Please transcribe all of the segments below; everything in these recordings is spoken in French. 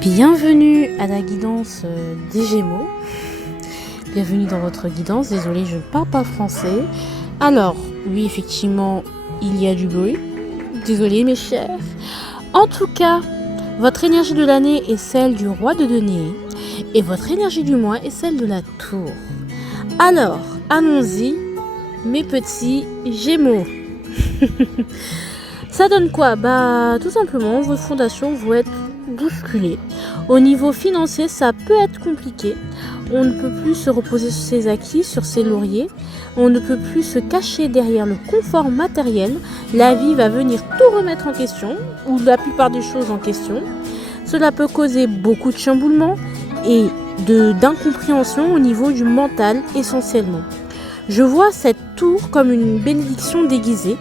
Bienvenue à la guidance des Gémeaux. Bienvenue dans votre guidance. Désolée, je ne parle pas français. Alors, oui, effectivement, il y a du bruit. Désolée, mes chers. En tout cas, votre énergie de l'année est celle du roi de denier et votre énergie du mois est celle de la tour. Alors, allons-y, mes petits Gémeaux. Ça donne quoi? Tout simplement, vos fondations vont être bousculées. Au niveau financier, ça peut être compliqué. On ne peut plus se reposer sur ses acquis, sur ses lauriers. On ne peut plus se cacher derrière le confort matériel. La vie va venir tout remettre en question, ou la plupart des choses en question. Cela peut causer beaucoup de chamboulements et d'incompréhension au niveau du mental essentiellement. Je vois cette tour comme une bénédiction déguisée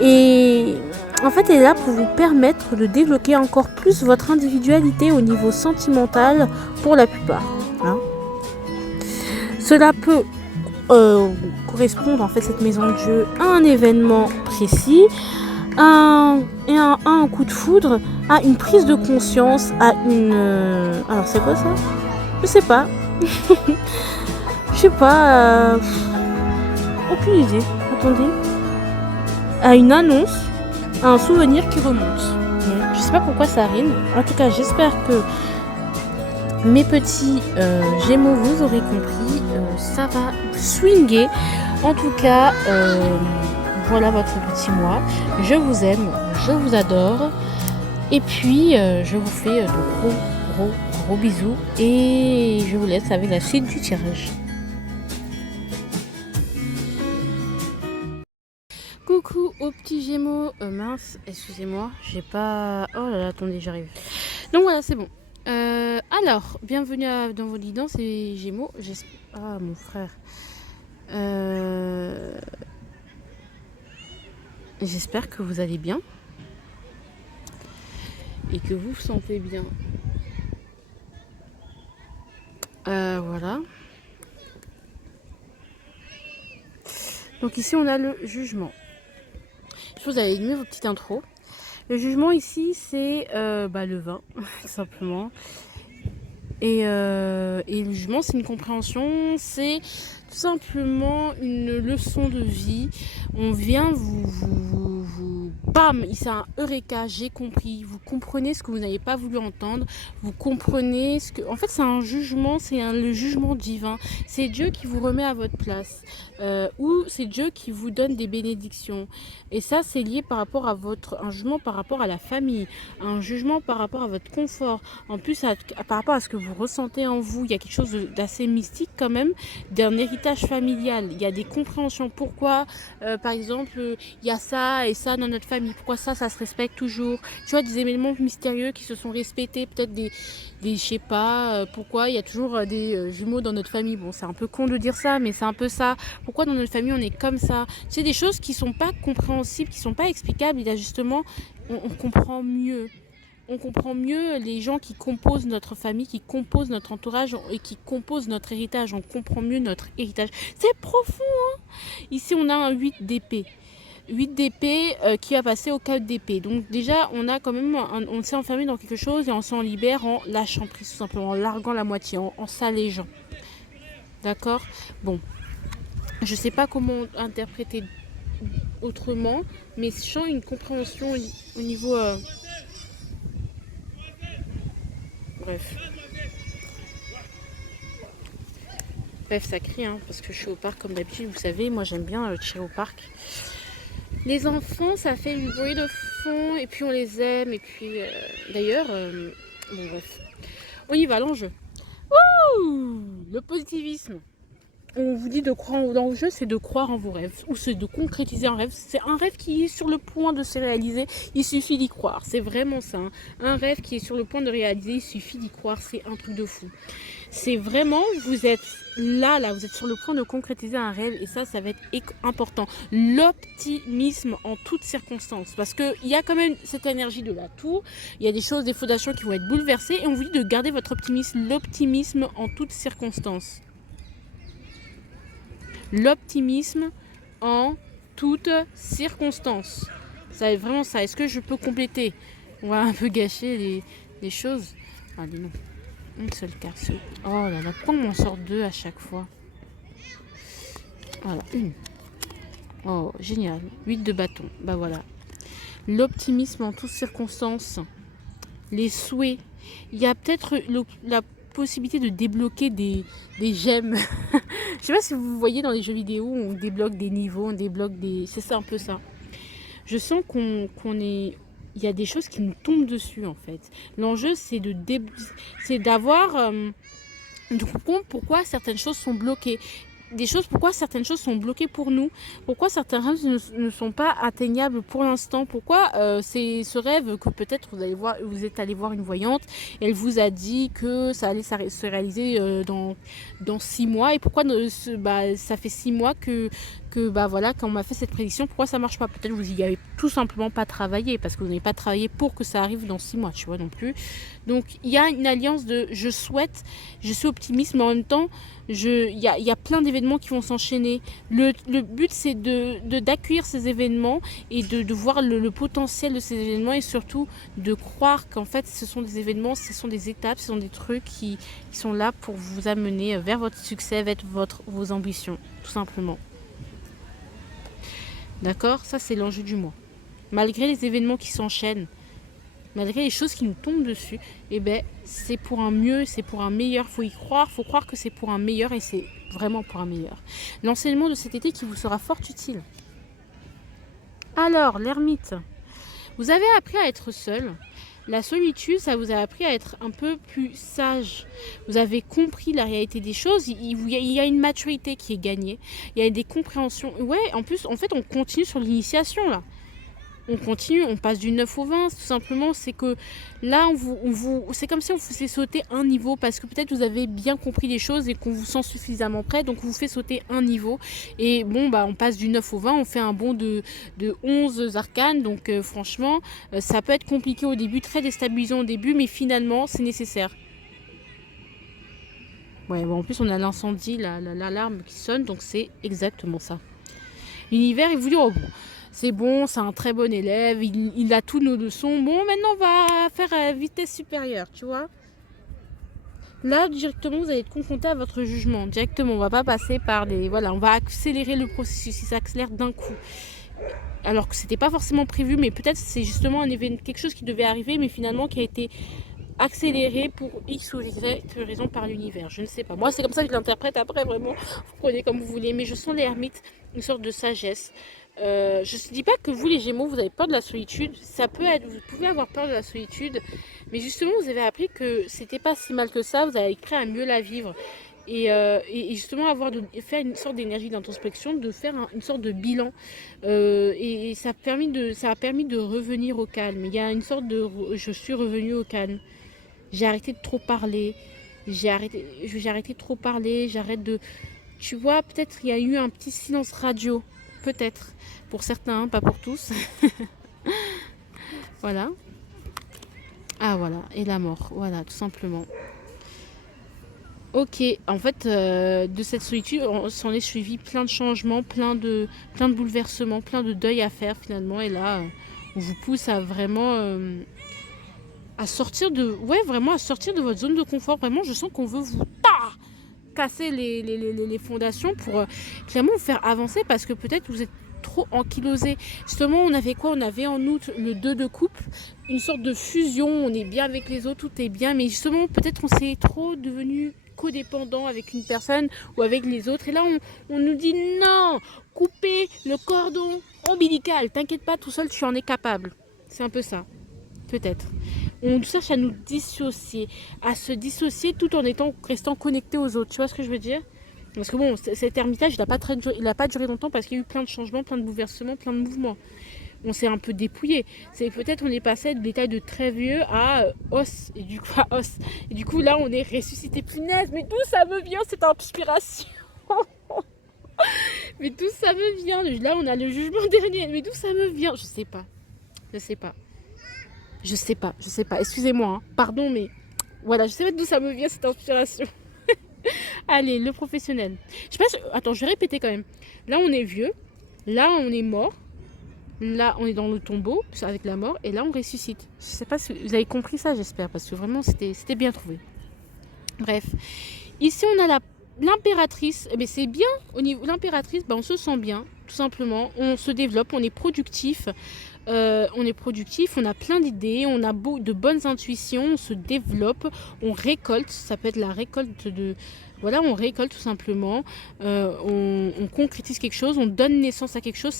et en fait elle est là pour vous permettre de débloquer encore plus votre individualité au niveau sentimental pour la plupart. Cela peut correspondre en fait cette maison de jeu à un événement précis, à un coup de foudre, à une prise de conscience, à une... Alors c'est quoi ça? Je sais pas. Je sais pas. Aucune idée. Attendez. À une annonce, à un souvenir qui remonte. Je sais pas pourquoi ça rime. En tout cas, j'espère que mes petits Gémeaux, vous aurez compris. Ça va swinger. En tout cas, voilà votre petit mois. Je vous aime, je vous adore. Et puis, je vous fais de gros bisous. Et je vous laisse avec la suite du tirage. Coucou aux petits Gémeaux. Mince, excusez-moi, j'ai pas... Oh là là, attendez, j'arrive. Donc voilà, c'est bon. Alors, bienvenue dans vos guidances et Gémeaux. Ah, mon frère. J'espère que vous allez bien. Et que vous vous sentez bien. Voilà. Donc ici, on a le jugement. Je vous avais mis vos petites intros. Le jugement ici, c'est le vin, tout simplement. Et le jugement, c'est une compréhension, c'est tout simplement une leçon de vie. On vient bam, c'est un eureka, j'ai compris. Vous comprenez ce que vous n'avez pas voulu entendre. Vous comprenez ce que... En fait, c'est un jugement, le jugement divin. C'est Dieu qui vous remet à votre place. Ou c'est Dieu qui vous donne des bénédictions. Et ça, c'est lié par rapport à un jugement par rapport à la famille. Un jugement par rapport à votre confort. En plus, par rapport à ce que vous ressentez en vous, il y a quelque chose d'assez mystique quand même, d'un héritage familial. Il y a des compréhensions. Pourquoi, par exemple, il y a ça et ça dans notre famille. Pourquoi ça se respecte toujours. Tu vois, des éléments mystérieux qui se sont respectés. Peut-être je sais pas, pourquoi il y a toujours des jumeaux dans notre famille. Bon, c'est un peu con de dire ça, mais c'est un peu ça. Pourquoi dans notre famille on est comme ça? C'est des choses qui sont pas compréhensibles, qui sont pas explicables. Il y a justement, on comprend mieux. On comprend mieux les gens qui composent notre famille, qui composent notre entourage et qui composent notre héritage. On comprend mieux notre héritage. C'est profond, hein? Ici, on a un 8 d'épée. 8 d'épée qui va passer au 4 d'épée. Donc déjà, on a quand même, on s'est enfermé dans quelque chose et on s'en libère en lâchant prise, tout simplement, en larguant la moitié, en s'allégeant. D'accord? Bon. Je sais pas comment interpréter autrement, mais je sens une compréhension au niveau... Bref, ça crie, hein, parce que je suis au parc comme d'habitude, vous savez, moi j'aime bien tirer au parc. Les enfants, ça fait du bruit de fond, et puis on les aime, et puis d'ailleurs, bon bref, on y va, l'enjeu. Ouh, le positivisme. On vous dit de croire dans le jeu, c'est de croire en vos rêves, ou c'est de concrétiser un rêve. C'est un rêve qui est sur le point de se réaliser, il suffit d'y croire. C'est vraiment ça, hein. Un rêve qui est sur le point de réaliser, il suffit d'y croire, c'est un truc de fou. C'est vraiment, vous êtes là, vous êtes sur le point de concrétiser un rêve, et ça va être important. L'optimisme en toutes circonstances, parce qu'il y a quand même cette énergie de la tour, il y a des choses, des fondations qui vont être bouleversées, et on vous dit de garder votre optimisme, l'optimisme en toutes circonstances. L'optimisme en toutes circonstances. Ça va être vraiment ça. Est-ce que je peux compléter? On va un peu gâcher les choses. Allez, non. Une seule carte. Oh là là, pourquoi on m'en sort 2 à chaque fois? Voilà, une. Oh, génial. 8 de bâton. Bah voilà. L'optimisme en toutes circonstances. Les souhaits. Il y a peut-être la possibilité de débloquer des gemmes. Je sais pas si vous voyez dans les jeux vidéo, on débloque des niveaux, on débloque des... C'est ça un peu ça. Je sens qu'on est... Il y a des choses qui nous tombent dessus en fait. L'enjeu c'est d'avoir... de comprendre pourquoi certaines choses sont bloquées. Pourquoi certaines choses sont bloquées pour nous, pourquoi certains rêves ne sont pas atteignables pour l'instant, pourquoi c'est ce rêve que peut-être vous êtes allé voir une voyante, elle vous a dit que ça allait se réaliser dans 6 mois, et pourquoi ça fait 6 mois que voilà, quand on m'a fait cette prédiction, pourquoi ça marche pas? Peut-être vous y avez tout simplement pas travaillé, parce que vous n'avez pas travaillé pour que ça arrive dans 6 mois, tu vois, non plus. Donc il y a une alliance de je souhaite, je suis optimiste, mais en même temps il y a plein d'événements qui vont s'enchaîner. Le but c'est d'accueillir ces événements et de voir le potentiel de ces événements, et surtout de croire qu'en fait ce sont des événements, ce sont des étapes, ce sont des trucs qui sont là pour vous amener vers votre succès, vers vos ambitions, tout simplement. D'accord? Ça c'est l'enjeu du mois. Malgré les événements qui s'enchaînent, malgré les choses qui nous tombent dessus, eh ben, c'est pour un mieux, c'est pour un meilleur. Faut y croire, faut croire que c'est pour un meilleur, et c'est vraiment pour un meilleur. L'enseignement de cet été qui vous sera fort utile. Alors, l'ermite, vous avez appris à être seul. La solitude, ça vous a appris à être un peu plus sage. Vous avez compris la réalité des choses. Il y a une maturité qui est gagnée. Il y a des compréhensions. Ouais, en plus, en fait, on continue sur l'initiation, là. On continue, on passe du 9 au 20, tout simplement. C'est que là, c'est comme si on vous faisait sauter un niveau, parce que peut-être vous avez bien compris les choses et qu'on vous sent suffisamment prêt, donc on vous fait sauter un niveau. Et bon, bah, on passe du 9 au 20, on fait un bond de 11 arcanes, donc franchement, ça peut être compliqué au début, très déstabilisant au début, mais finalement, c'est nécessaire. Ouais, bon, en plus, on a l'incendie, l'alarme qui sonne, donc c'est exactement ça. L'univers, il vous dit, oh bon, c'est bon, c'est un très bon élève, il a toutes nos leçons. Bon, maintenant, on va faire vitesse supérieure, tu vois. Là, directement, vous allez être confronté à votre jugement. Directement, on va pas passer par des... Voilà, on va accélérer le processus, il s'accélère d'un coup. Alors que c'était pas forcément prévu, mais peut-être c'est justement un événement, quelque chose qui devait arriver, mais finalement qui a été accéléré pour X ou Y raison par l'univers. Je ne sais pas. Moi, c'est comme ça que je l'interprète. Après, vraiment, vous prenez comme vous voulez. Mais je sens les ermites, une sorte de sagesse. Je ne dis pas que vous, les Gémeaux, vous avez peur de la solitude. Ça peut être, vous pouvez avoir peur de la solitude, mais justement, vous avez appris que c'était pas si mal que ça. Vous avez appris à mieux la vivre. Et justement faire une sorte d'énergie d'introspection, de faire une sorte de bilan, et ça a permis de revenir au calme. Il y a une sorte de je suis revenu au calme. J'ai arrêté de trop parler. J'ai arrêté de trop parler. J'arrête de... Tu vois, peut-être il y a eu un petit silence radio. Peut-être. Pour certains, pas pour tous. Voilà. Ah, voilà. Et la mort. Voilà, tout simplement. Ok. En fait, de cette solitude, on s'en est suivi plein de changements, plein de bouleversements, plein de deuil à faire finalement. Et là, on vous pousse à vraiment... à sortir de votre zone de confort. Vraiment, je sens qu'on veut vous casser les fondations pour clairement vous faire avancer, parce que peut-être vous êtes trop ankylosé. Justement, on avait quoi? On avait en août le 2 de coupe, une sorte de fusion, on est bien avec les autres, tout est bien, mais justement, peut-être on s'est trop devenu codépendant avec une personne ou avec les autres, et là on nous dit non, coupez le cordon ombilical, t'inquiète pas, tout seul tu en es capable. C'est un peu ça, peut-être. On cherche à nous dissocier, à se dissocier tout en restant connecté aux autres. Tu vois ce que je veux dire? Parce que bon, cet ermitage, il n'a pas duré longtemps, parce qu'il y a eu plein de changements, plein de bouleversements, plein de mouvements. On s'est un peu dépouillé. Peut-être on est passé de l'état de très vieux à os, et du coup à os. Et du coup là, on est ressuscité. Punaise, mais d'où ça me vient cette inspiration? Mais d'où ça me vient? Là, on a le jugement dernier. Mais d'où ça me vient? Je sais pas. Excusez-moi, hein. Pardon, mais voilà, je sais pas d'où ça me vient cette inspiration. Allez, le professionnel. Je sais pas, attends, je vais répéter quand même. Là, on est vieux. Là, on est mort. Là, on est dans le tombeau avec la mort et là, on ressuscite. Je sais pas si vous avez compris ça, j'espère, parce que vraiment, c'était bien trouvé. Bref, ici, on a l'impératrice. Mais c'est bien, au niveau l'impératrice, on se sent bien, tout simplement. On se développe, on est productif. On a plein d'idées, on a de bonnes intuitions, on se développe, on récolte, ça peut être la récolte de... Voilà, on récolte tout simplement, on concrétise quelque chose, on donne naissance à quelque chose,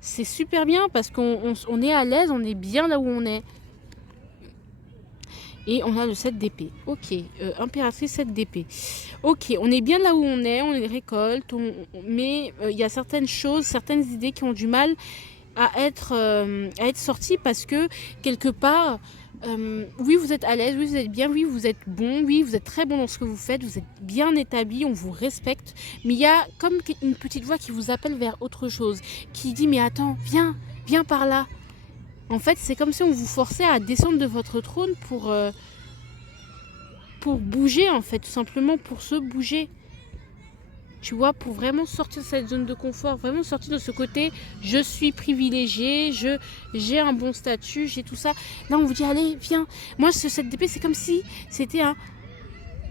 c'est super bien parce qu'on est à l'aise, on est bien là où on est. Et on a le 7 d'épée. Ok, impératrice 7 d'épée. Ok, on est bien là où on les récolte, mais il y a certaines choses, certaines idées qui ont du mal à être sorti parce que quelque part, oui vous êtes à l'aise, oui vous êtes bien, oui vous êtes bon, oui vous êtes très bon dans ce que vous faites, vous êtes bien établi, on vous respecte, mais il y a comme une petite voix qui vous appelle vers autre chose, qui dit mais attends, viens par là. En fait c'est comme si on vous forçait à descendre de votre trône pour bouger en fait, tout simplement pour se bouger. Tu vois, pour vraiment sortir de cette zone de confort, vraiment sortir de ce côté, je suis privilégiée, j'ai un bon statut, j'ai tout ça. Là, on vous dit, allez, viens. Moi, ce 7 d'épée, c'est comme si c'était un...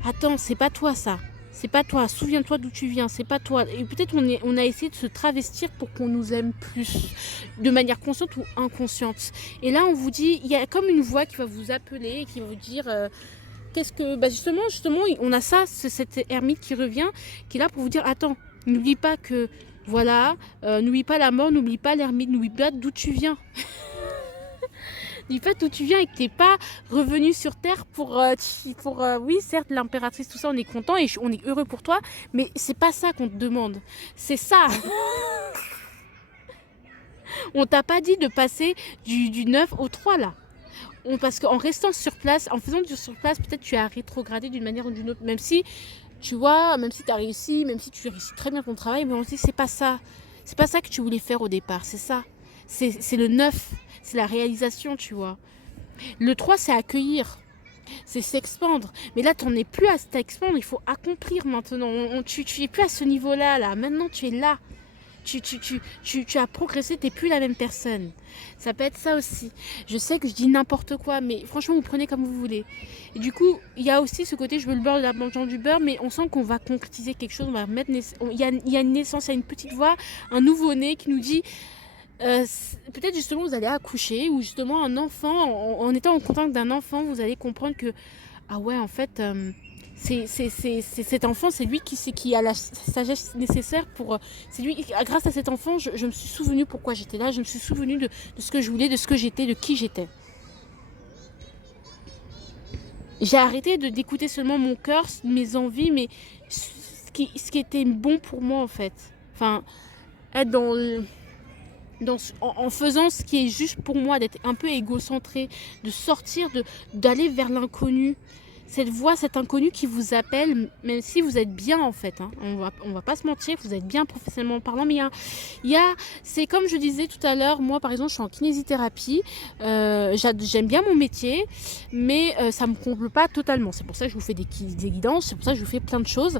Attends, c'est pas toi ça. C'est pas toi, souviens-toi d'où tu viens, c'est pas toi. Et peut-être on a essayé de se travestir pour qu'on nous aime plus, de manière consciente ou inconsciente. Et là, on vous dit, il y a comme une voix qui va vous appeler et qui va vous dire... qu'est-ce que... justement, on a ça, cette ermite qui revient, qui est là pour vous dire, attends, n'oublie pas que, voilà, n'oublie pas la mort, n'oublie pas l'ermite, n'oublie pas d'où tu viens. N'oublie pas d'où tu viens et que t'es pas revenu sur Terre pour oui, certes, l'impératrice, tout ça, on est content et on est heureux pour toi, mais c'est pas ça qu'on te demande. C'est ça. On t'a pas dit de passer du 9 au 3, là. Parce qu'en restant sur place, en faisant du sur place, peut-être tu as rétrogradé d'une manière ou d'une autre, même si, tu vois, même si tu as réussi, même si tu réussis très bien ton travail, mais on se dit, c'est pas ça que tu voulais faire au départ, c'est ça. C'est le 9, c'est la réalisation, tu vois. Le 3, c'est accueillir, c'est s'expandre. Mais là, tu n'en es plus à t'expandre, il faut accomplir maintenant. Tu es plus à ce niveau-là, là. Maintenant, tu es là. Tu as progressé, tu n'es plus la même personne. Ça peut être ça aussi. Je sais que je dis n'importe quoi, mais franchement, vous prenez comme vous voulez. Et du coup, il y a aussi ce côté, je veux le beurre, la mangeant du beurre, mais on sent qu'on va concrétiser quelque chose. On va mettre, il y a une naissance, il y a une petite voix, un nouveau-né qui nous dit... peut-être justement vous allez accoucher ou justement un enfant, en étant en contact d'un enfant, vous allez comprendre que ah ouais, en fait c'est cet enfant, c'est lui qui a la sagesse nécessaire pour... C'est lui, grâce à cet enfant, je me suis souvenu pourquoi j'étais là, je me suis souvenu de ce que je voulais, de ce que j'étais, de qui j'étais. J'ai arrêté d'écouter seulement mon cœur, mes envies, mais ce qui était bon pour moi en fait. Enfin, être en faisant ce qui est juste pour moi, d'être un peu égocentré, de sortir, d'aller vers l'inconnu. Cette voix, cet inconnu qui vous appelle, même si vous êtes bien en fait, hein. On va pas se mentir, vous êtes bien professionnellement parlant, mais c'est comme je disais tout à l'heure, moi par exemple je suis en kinésithérapie, j'aime bien mon métier, mais ça me comble pas totalement. C'est pour ça que je vous fais des guidances, c'est pour ça que je vous fais plein de choses.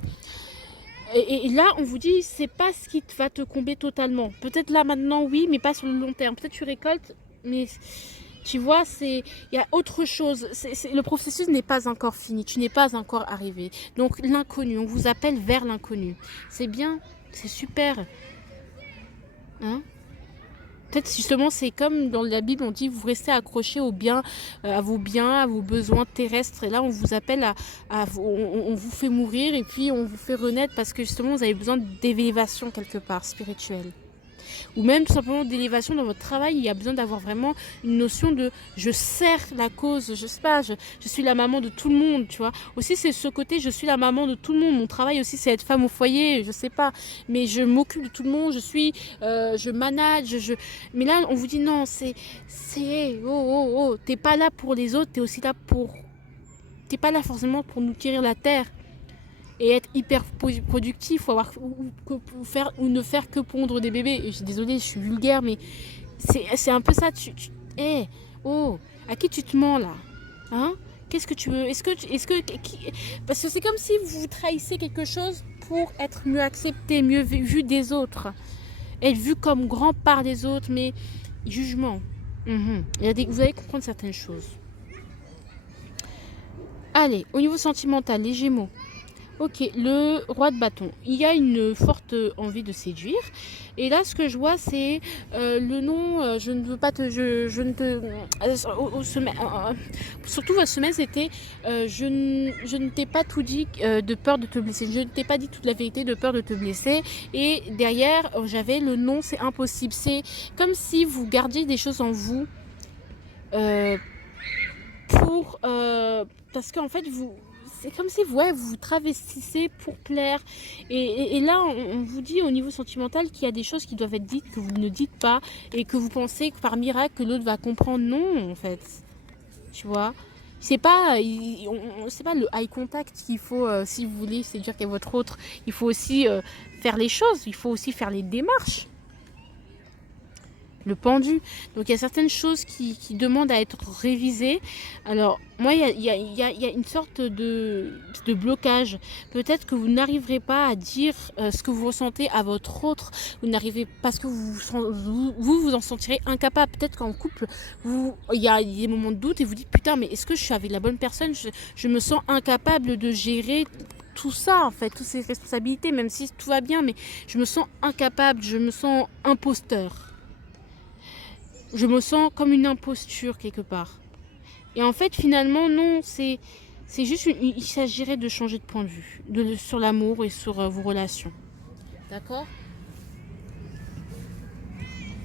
Et là, on vous dit, c'est pas ce qui va te combler totalement. Peut-être là, maintenant, oui, mais pas sur le long terme. Peut-être tu récoltes, mais tu vois, il y a autre chose. Le processus n'est pas encore fini. Tu n'es pas encore arrivé. Donc, l'inconnu, on vous appelle vers l'inconnu. C'est bien, c'est super. Hein? Peut-être justement, c'est comme dans la Bible, on dit vous restez accrochés aux biens, à vos biens, à vos besoins terrestres. Et là, on vous appelle on vous fait mourir et puis on vous fait renaître parce que justement, vous avez besoin d'élévation quelque part spirituelle. Ou même tout simplement d'élévation dans votre travail. Il y a besoin d'avoir vraiment une notion de je sers la cause, je sais pas, je suis la maman de tout le monde, tu vois. Aussi c'est ce côté je suis la maman de tout le monde. Mon travail aussi c'est être femme au foyer, je sais pas, mais je m'occupe de tout le monde, je manage, mais là on vous dit non, t'es pas là pour les autres, t'es pas là forcément pour nous tirer la terre et être hyper productif ou ne faire que pondre des bébés. Et je suis désolée, je suis vulgaire, mais c'est un peu ça. À qui tu te mens là, hein? Qu'est-ce que tu veux? Parce que c'est comme si vous trahissez quelque chose pour être mieux accepté, mieux vu des autres. être vu comme grand par les autres, mais jugement. Vous allez comprendre certaines choses. Allez, au niveau sentimental, les Gémeaux. Ok, le roi de bâton. Il y a une forte envie de séduire. Et là, ce que je vois, c'est le nom. Je ne veux pas te. Je ne te. Surtout, votre semaine, c'était je ne t'ai pas tout dit de peur de te blesser. Je ne t'ai pas dit toute la vérité de peur de te blesser. Et derrière, j'avais le non, c'est impossible. C'est comme si vous gardiez des choses en vous parce qu'en fait, c'est comme si vous travestissez pour plaire. Et là, on vous dit au niveau sentimental qu'il y a des choses qui doivent être dites, que vous ne dites pas, et que vous pensez que par miracle, que l'autre va comprendre. Non, en fait. Tu vois, c'est pas le eye contact qu'il faut, si vous voulez séduire qu'à votre autre. Il faut aussi faire les choses, il faut aussi faire les démarches. Le pendu. Donc il y a certaines choses qui demandent à être révisées. Alors moi il y a une sorte de blocage. Peut-être que vous n'arriverez pas à dire ce que vous ressentez à votre autre. Vous n'arrivez parce que vous en sentirez incapable. Peut-être qu'en couple il y a des moments de doute et vous dites putain mais est-ce que je suis avec la bonne personne, je me sens incapable de gérer tout ça en fait, toutes ces responsabilités, même si tout va bien, mais je me sens incapable, je me sens imposteur. Je me sens comme une imposture quelque part. Et en fait, finalement, non, c'est juste, il s'agirait de changer de point de vue sur l'amour et sur vos relations. D'accord ?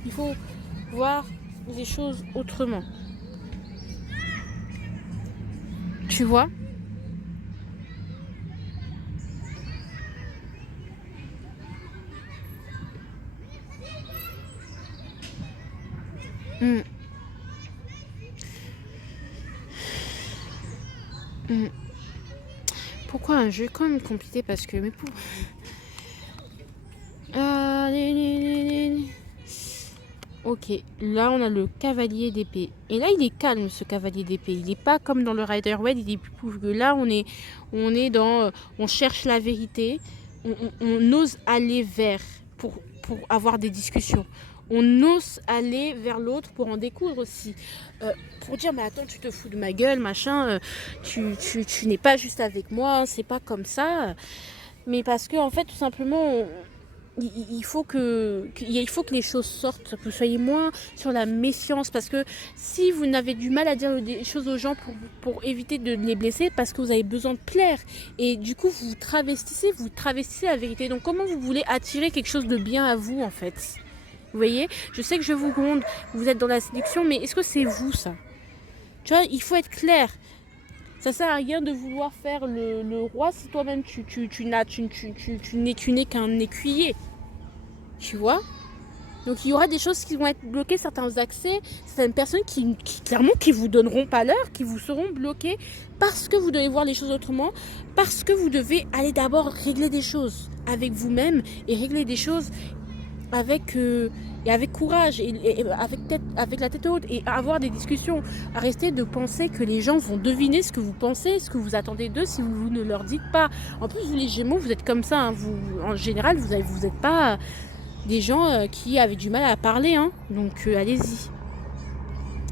Il faut voir les choses autrement. Tu vois ? Pourquoi un jeu quand même compliqué parce que mais pour ok, là on a le cavalier d'épée et là il est calme ce cavalier d'épée, il n'est pas comme dans le Rider Waite, il est plus cool que là on est dans on cherche la vérité, on ose aller vers pour avoir des discussions. On ose aller vers l'autre pour en découdre aussi. Pour dire, mais attends, tu te fous de ma gueule, machin, tu n'es pas juste avec moi, c'est pas comme ça. Mais parce que, en fait, tout simplement, il faut que les choses sortent, que vous soyez moins sur la méfiance. Parce que si vous n'avez du mal à dire des choses aux gens pour éviter de les blesser, parce que vous avez besoin de plaire. Et du coup, vous travestissez la vérité. Donc, comment vous voulez attirer quelque chose de bien à vous, en fait ? Vous voyez, je sais que je vous gronde, vous êtes dans la séduction, mais est-ce que c'est vous ça ? Tu vois, il faut être clair. Ça sert à rien de vouloir faire le roi si toi-même tu n'es qu'un écuyer. Tu vois ? Donc il y aura des choses qui vont être bloquées, certains accès, certaines personnes qui clairement qui vous donneront pas l'heure, qui vous seront bloquées parce que vous devez voir les choses autrement, parce que vous devez aller d'abord régler des choses avec vous-même et régler des choses avec courage et avec la tête haute et avoir des discussions. Arrêtez de penser que les gens vont deviner ce que vous pensez, ce que vous attendez d'eux si vous ne leur dites pas. En plus, vous les Gémeaux, vous êtes comme ça. Hein. Vous, en général, vous n'êtes pas des gens qui avaient du mal à parler. Hein. Donc, allez-y.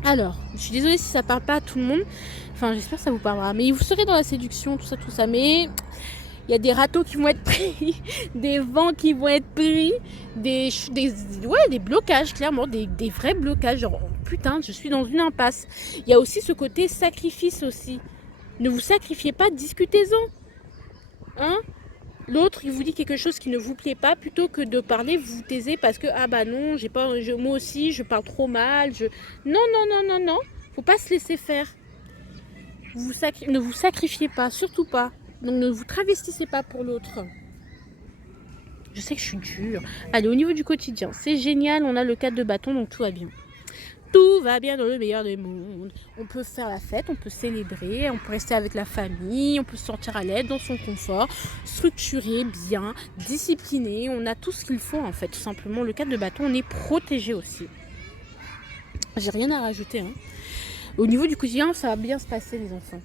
Alors, je suis désolée si ça parle pas à tout le monde. Enfin, j'espère que ça vous parlera. Mais vous serez dans la séduction, tout ça. Mais il y a des râteaux qui vont être pris, des vents qui vont être pris, des blocages, clairement, des vrais blocages. Genre, putain, je suis dans une impasse. Il y a aussi ce côté sacrifice aussi. Ne vous sacrifiez pas, discutez-en. Hein ? L'autre, il vous dit quelque chose qui ne vous plaît pas, plutôt que de parler, vous vous taisez parce que, ah bah non, moi aussi, je parle trop mal. Non. Faut pas se laisser faire. Ne vous sacrifiez pas, surtout pas. Donc ne vous travestissez pas pour l'autre. Je sais que je suis dure. Allez, au niveau du quotidien, c'est génial. On a le 4 de bâton, donc tout va bien. Tout va bien dans le meilleur des mondes. On peut faire la fête, on peut célébrer, on peut rester avec la famille, on peut se sentir à l'aise dans son confort, structuré, bien, discipliné. On a tout ce qu'il faut en fait, tout simplement. Le 4 de bâton, on est protégé aussi. J'ai rien à rajouter. Hein. Au niveau du quotidien, ça va bien se passer les enfants.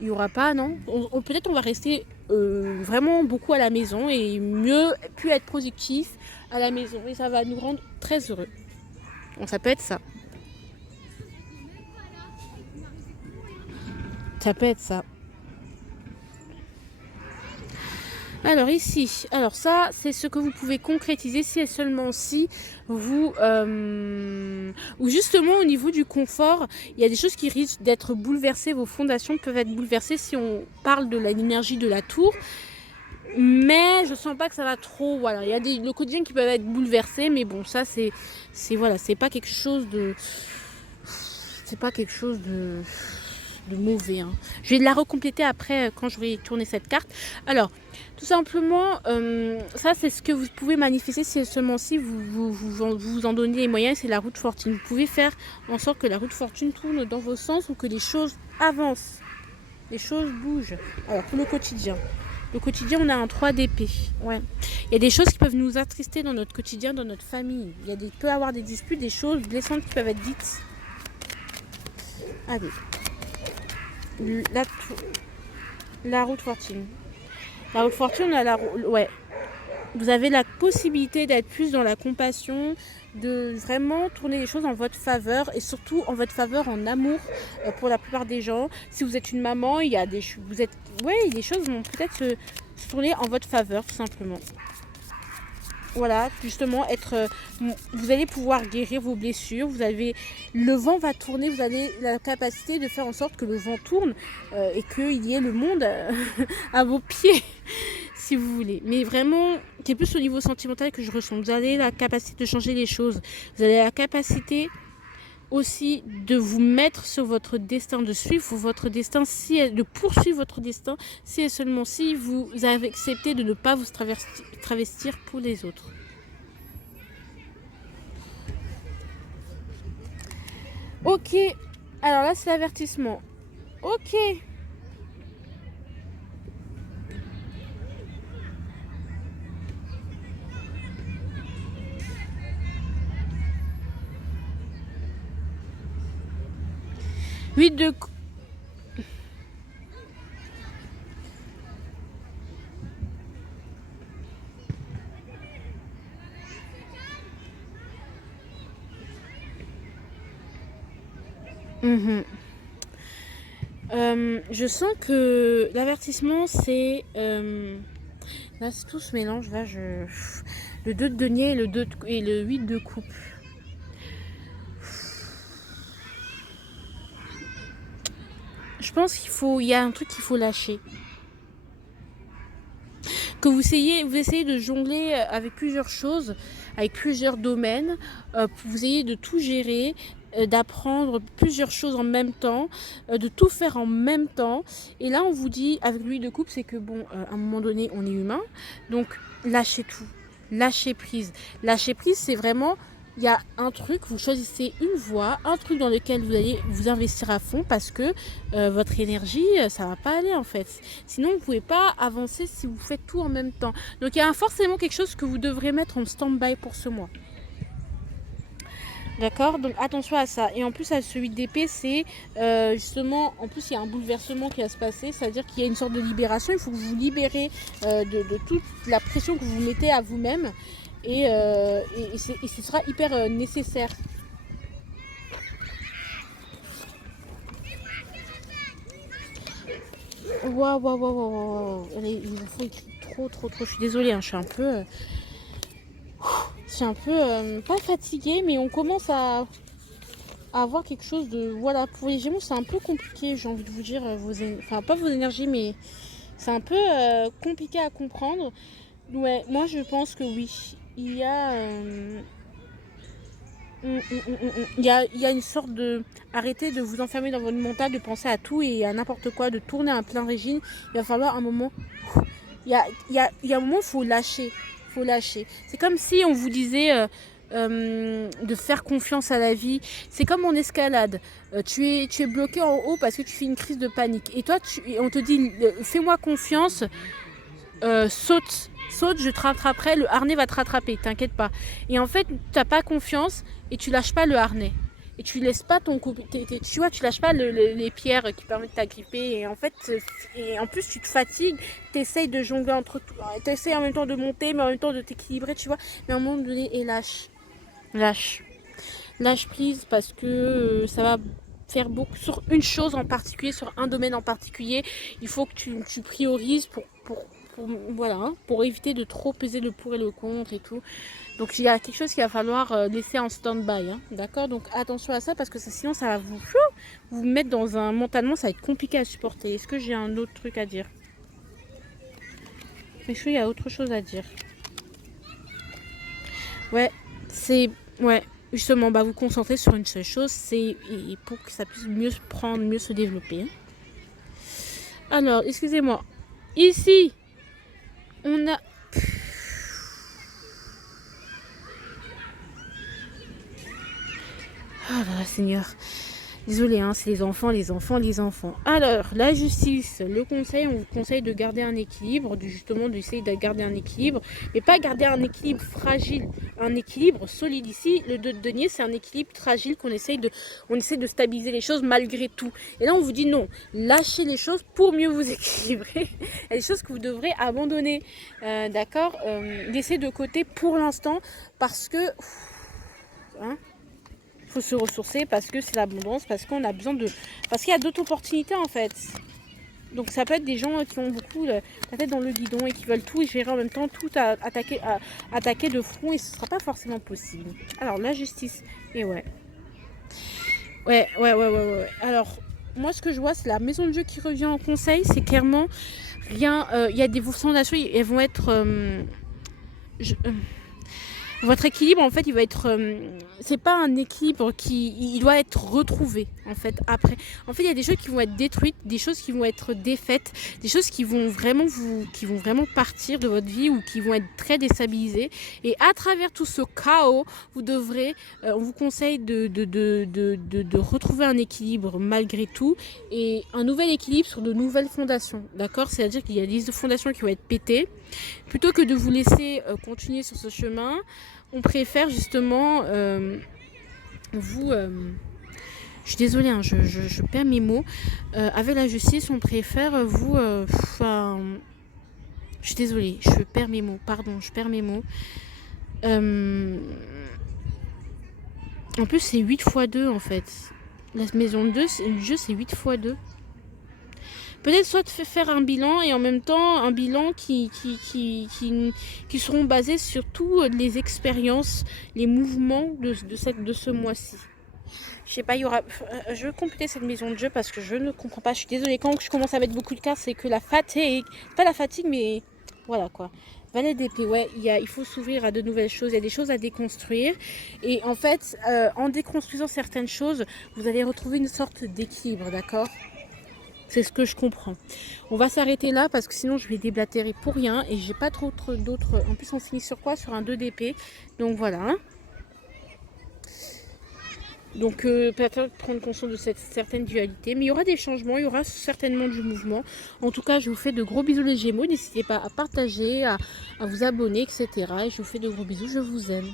Il n'y aura pas, non. Peut-être on va rester vraiment beaucoup à la maison et mieux plus être productif à la maison. Et ça va nous rendre très heureux. Donc ça peut être ça. Ça peut être ça. Alors ici, alors ça c'est ce que vous pouvez concrétiser si et seulement si vous, ou justement au niveau du confort, il y a des choses qui risquent d'être bouleversées, vos fondations peuvent être bouleversées si on parle de l'énergie de la tour, mais je sens pas que ça va trop, voilà, il y a le quotidien qui peuvent être bouleversés, mais bon ça c'est voilà, c'est pas quelque chose de mauvais. Hein. Je vais la recompléter après quand j'aurai tourné cette carte. Alors, tout simplement, ça c'est ce que vous pouvez manifester si seulement si vous en donnez les moyens, c'est la roue de fortune. Vous pouvez faire en sorte que la roue de fortune tourne dans vos sens ou que les choses avancent, les choses bougent. Alors, pour le quotidien. Le quotidien, on a un 3 d'épée. Ouais. Il y a des choses qui peuvent nous attrister dans notre quotidien, dans notre famille. Il peut y avoir des disputes, des choses blessantes qui peuvent être dites. Allez. La roue de fortune. La roue de fortune, ouais. Vous avez la possibilité d'être plus dans la compassion, de vraiment tourner les choses en votre faveur et surtout en votre faveur en amour pour la plupart des gens. Si vous êtes une maman, il y a des choses vont peut-être se tourner en votre faveur tout simplement. Voilà, justement, vous allez pouvoir guérir vos blessures, le vent va tourner, vous avez la capacité de faire en sorte que le vent tourne et qu'il y ait le monde à vos pieds, si vous voulez. Mais vraiment, c'est plus au niveau sentimental que je ressens. Vous avez la capacité de changer les choses, vous avez la capacité aussi de vous mettre sur votre destin, de suivre votre destin, de poursuivre votre destin, si et seulement si vous avez accepté de ne pas vous travestir pour les autres. Ok, alors là c'est l'avertissement. Ok. Huit de... je sens que l'avertissement c'est... là c'est tout ce mélange. Là, le 2 de denier et le 8 de coupe. Je pense qu'il y a un truc qu'il faut lâcher. Que vous essayez de jongler avec plusieurs choses, avec plusieurs domaines, vous essayez de tout gérer, d'apprendre plusieurs choses en même temps, de tout faire en même temps. Et là, on vous dit, avec l'huile de coupe, c'est que bon, à un moment donné, on est humain, donc lâchez tout, lâchez prise. Lâcher prise, c'est vraiment... Il y a un truc, vous choisissez une voie, un truc dans lequel vous allez vous investir à fond parce que votre énergie, ça ne va pas aller en fait. Sinon, vous ne pouvez pas avancer si vous faites tout en même temps. Donc, il y a forcément quelque chose que vous devrez mettre en stand-by pour ce mois. D'accord, donc attention à ça. Et en plus, à ce 8 d'épée, c'est justement, en plus, il y a un bouleversement qui va se passer, c'est-à-dire qu'il y a une sorte de libération. Il faut que vous vous libérez de toute la pression que vous mettez à vous-même. Et ce sera hyper nécessaire. Waouh. Il vous faut écrire trop. Je suis désolée, hein, je suis un peu pas fatiguée, mais on commence à avoir quelque chose de... Voilà, pour les Gémeaux, c'est un peu compliqué, j'ai envie de vous dire, enfin pas vos énergies, mais c'est un peu compliqué à comprendre. Ouais, moi je pense que oui. Il y a... Il y a une sorte de... Arrêtez de vous enfermer dans votre mental, de penser à tout et à n'importe quoi, de tourner à plein régime. Il va falloir un moment... Il y a un moment où il faut lâcher. C'est comme si on vous disait de faire confiance à la vie. C'est comme en escalade. Tu es bloqué en haut parce que tu fais une crise de panique. Et toi, on te dit, fais-moi confiance, saute, je te rattraperai, le harnais va te rattraper, t'inquiète pas. Et en fait, tu n'as pas confiance et tu lâches pas le harnais. et tu laisses pas ton coup, tu vois, tu lâches pas les pierres qui permettent de t'agripper, et en fait, et en plus tu te fatigues, tu essayes de jongler entre tout, tu essayes en même temps de monter, mais en même temps de t'équilibrer, tu vois, mais à un moment donné, et lâche, lâche prise, parce que ça va faire beaucoup sur une chose en particulier, sur un domaine en particulier. Il faut que tu priorises voilà, hein, pour éviter de trop peser le pour et le contre et tout. Donc il y a quelque chose qu'il va falloir laisser en stand-by, hein, d'accord? Donc attention à ça, parce que ça, sinon ça va vous mettre dans un... Mentalement, ça va être compliqué à supporter. Est-ce que j'ai un autre truc à dire? Est-ce qu'il y a autre chose à dire? Ouais, c'est... Ouais, justement, bah, vous concentrer sur une seule chose, c'est pour que ça puisse mieux se prendre, mieux se développer. Hein. Alors, excusez-moi. Ici, on a... Ah là là, Seigneur. Désolée, hein, c'est les enfants. Alors, la justice, le conseil, on vous conseille de garder un équilibre, justement d'essayer de garder un équilibre, mais pas garder un équilibre fragile, un équilibre solide. Ici, le 2 de denier, c'est un équilibre fragile on essaie de stabiliser les choses malgré tout. Et là, on vous dit non, lâchez les choses pour mieux vous équilibrer. Il y a des choses que vous devrez abandonner, d'accord, laisser de côté pour l'instant, parce que... Hein, faut se ressourcer, parce que c'est l'abondance, parce qu'on a besoin de... Parce qu'il y a d'autres opportunités en fait. Donc ça peut être des gens qui ont beaucoup la tête dans le guidon et qui veulent tout gérer en même temps, tout attaquer de front, et ce ne sera pas forcément possible. Alors la justice, et ouais. Ouais. Alors moi ce que je vois, c'est la maison de jeu qui revient en conseil, c'est clairement rien. Il y a des fondations, elles vont être... votre équilibre, en fait, il va être... c'est pas un équilibre il doit être retrouvé, en fait, après. En fait, il y a des choses qui vont être détruites, des choses qui vont être défaites, des choses qui vont vraiment partir de votre vie, ou qui vont être très déstabilisées. Et à travers tout ce chaos, vous devrez... on vous conseille de retrouver un équilibre malgré tout, et un nouvel équilibre sur de nouvelles fondations, d'accord? C'est-à-dire qu'il y a des fondations qui vont être pétées. Plutôt que de vous laisser continuer sur ce chemin, on préfère justement vous... je suis désolée, hein, je perds mes mots. Avec la justice, on préfère vous... je suis désolée, je perds mes mots. Pardon, je perds mes mots. En plus, c'est 8 x 2 en fait. La maison de jeu, c'est 8 x 2. Peut-être soit faire un bilan, et en même temps un bilan qui seront basés sur toutes les expériences, les mouvements de ce mois-ci. Je sais pas, il y aura... Je veux compléter cette maison de jeu parce que je ne comprends pas. Je suis désolée, quand je commence à mettre beaucoup de cartes, c'est que la fatigue... Pas la fatigue, mais voilà quoi. Valet d'épée, ouais, il faut s'ouvrir à de nouvelles choses, il y a des choses à déconstruire. Et en fait, en déconstruisant certaines choses, vous allez retrouver une sorte d'équilibre, d'accord ? C'est ce que je comprends. On va s'arrêter là parce que sinon je vais déblatérer pour rien et j'ai pas trop d'autres. En plus on finit sur quoi? Sur un 2 d'épée. Donc voilà. Donc peut-être prendre conscience de cette certaine dualité. Mais il y aura des changements, il y aura certainement du mouvement. En tout cas, je vous fais de gros bisous les Gémeaux. N'hésitez pas à partager, à vous abonner, etc. Et je vous fais de gros bisous, je vous aime.